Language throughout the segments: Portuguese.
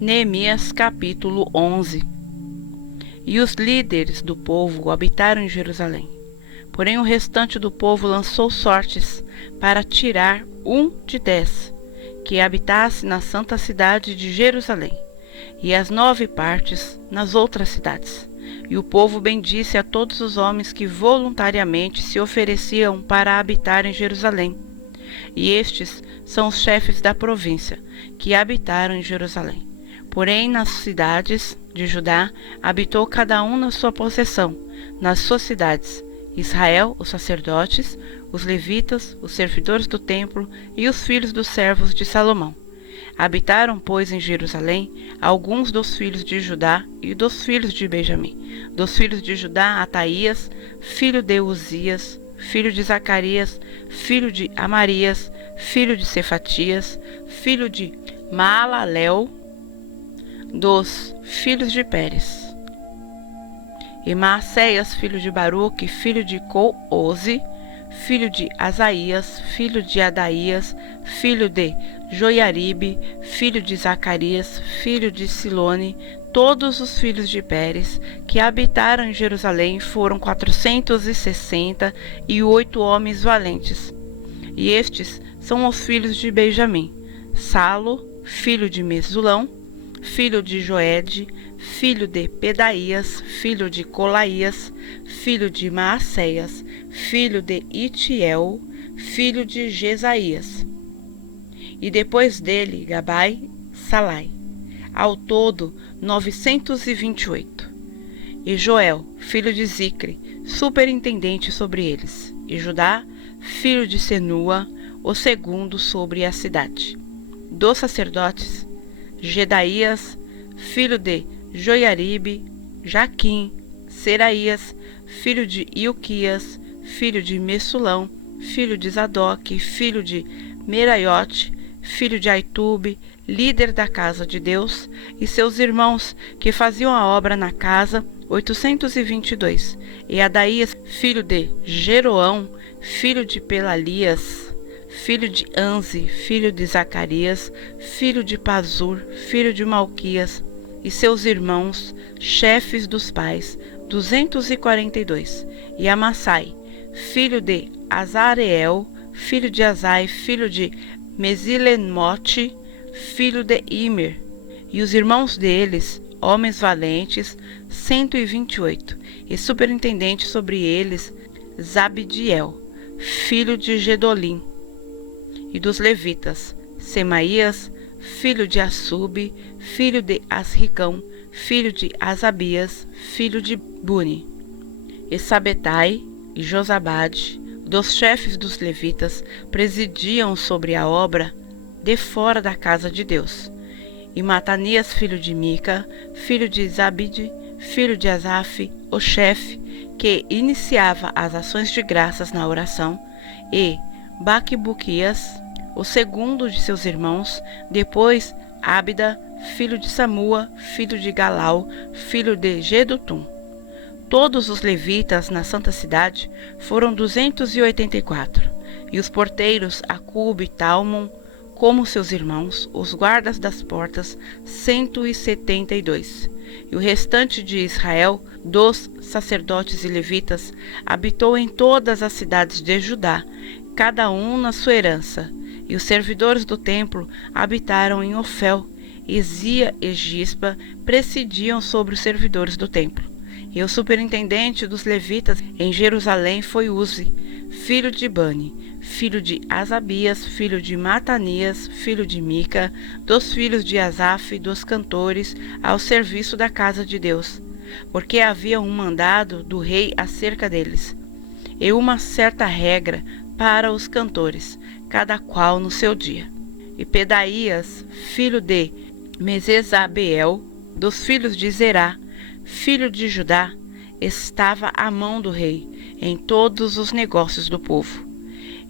Neemias capítulo 11. E os líderes do povo habitaram em Jerusalém. Porém o restante do povo lançou sortes para tirar um de 10, que habitasse na santa cidade de Jerusalém, e as 9 partes nas outras cidades. E o povo bendisse a todos os homens que voluntariamente se ofereciam para habitar em Jerusalém. E estes são os chefes da província, que habitaram em Jerusalém. Porém, nas cidades de Judá, habitou cada um na sua possessão, nas suas cidades: Israel, os sacerdotes, os levitas, os servidores do templo e os filhos dos servos de Salomão. Habitaram, pois, em Jerusalém alguns dos filhos de Judá e dos filhos de Benjamim. Dos filhos de Judá, Ataías, filho de Uzias, filho de Zacarias, filho de Amarias, filho de Cefatias, filho de Maalalel. Dos filhos de Pérez, e Maacéias, filho de Baruque, filho de Cooze, filho de Asaías, filho de Adaías, filho de Joiaribe, filho de Zacarias, filho de Silone. Todos os filhos de Pérez que habitaram em Jerusalém foram 468 homens valentes. E estes são os filhos de Benjamim: Salo, filho de Mesulão, filho de Joede, filho de Pedaías, filho de Colaías, filho de Maacéias, filho de Itiel, filho de Jesaías. E depois dele, Gabai, Salai. Ao todo, 928. E Joel, filho de Zicre, superintendente sobre eles. E Judá, filho de Senua, o segundo sobre a cidade. Dos sacerdotes, Gedaías, filho de Joiaribe, Jaquim, Seraías, filho de Ilquias, filho de Messulão, filho de Zadoque, filho de Meraiote, filho de Aitube, líder da casa de Deus, e seus irmãos que faziam a obra na casa, 822. E Adaías, filho de Jeroão, filho de Pelalias, filho de Anzi, filho de Zacarias, filho de Pazur, filho de Malquias, e seus irmãos, chefes dos pais, 242. E Amassai, filho de Azareel, filho de Azai, filho de Mesilemote, filho de Imer, e os irmãos deles, homens valentes, 128, e superintendente sobre eles, Zabdiel, filho de Gedolim. E dos levitas, Semaías, filho de Assube, filho de Asricão, filho de Asabias, filho de Buni. E Sabetai e Josabade, dos chefes dos levitas, presidiam sobre a obra de fora da casa de Deus. E Matanias, filho de Mica, filho de Zabide, filho de Asaf, o chefe, que iniciava as ações de graças na oração, e Baquibuquias, o segundo de seus irmãos, depois Abda, filho de Samua, filho de Galau, filho de Gedutum. Todos os levitas na santa cidade foram 284, e os porteiros Acube e Talmon, como seus irmãos, os guardas das portas, 172. E o restante de Israel, dos sacerdotes e levitas, habitou em todas as cidades de Judá, cada um na sua herança. E os servidores do templo habitaram em Ofel, e Zia e Gispa presidiam sobre os servidores do templo. E o superintendente dos levitas em Jerusalém foi Uzi, filho de Bani, filho de Asabias, filho de Matanias, filho de Mica, dos filhos de Asaf, dos cantores, ao serviço da casa de Deus, porque havia um mandado do rei acerca deles, e uma certa regra para os cantores, cada qual no seu dia. E Pedaías, filho de Mesezabeel, dos filhos de Zerá, filho de Judá, estava à mão do rei em todos os negócios do povo.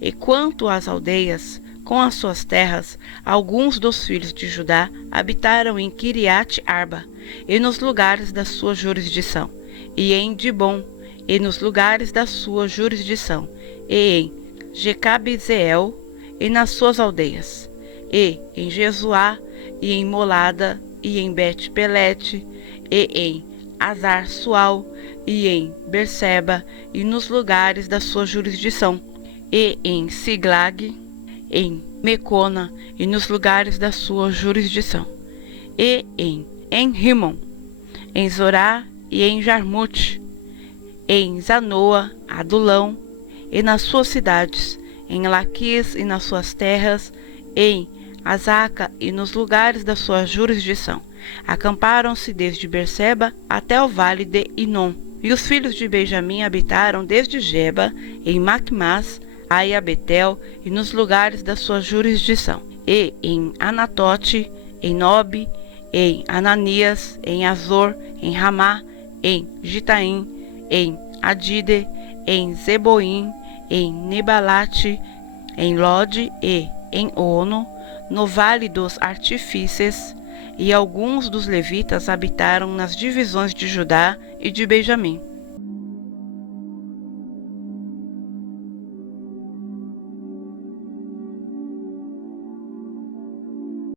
E quanto às aldeias, com as suas terras, alguns dos filhos de Judá habitaram em Kiriat Arba, e nos lugares da sua jurisdição, e em Dibon, e nos lugares da sua jurisdição, e em Jecabzeel, e nas suas aldeias, e em Jesuá, e em Molada, e em Bet-Pelete, e em Azar-Sual, e em Berseba, e nos lugares da sua jurisdição, e em Siglag, em Mecona, e nos lugares da sua jurisdição, e em Rimon, em Zorá e em Jarmute, em Zanoa, Adulão, e nas suas cidades, em Laquis e nas suas terras, em Azaca e nos lugares da sua jurisdição. Acamparam-se desde Berseba até o vale de Inom. E os filhos de Benjamim habitaram desde Geba, em Macmás, a Betel e nos lugares da sua jurisdição, e em Anatote, em Nobe, em Ananias, em Azor, em Ramá, em Gitaim, em Adide, em Zeboim, em Nebalate, em Lode e em Ono, no vale dos artífices, e alguns dos levitas habitaram nas divisões de Judá e de Benjamim.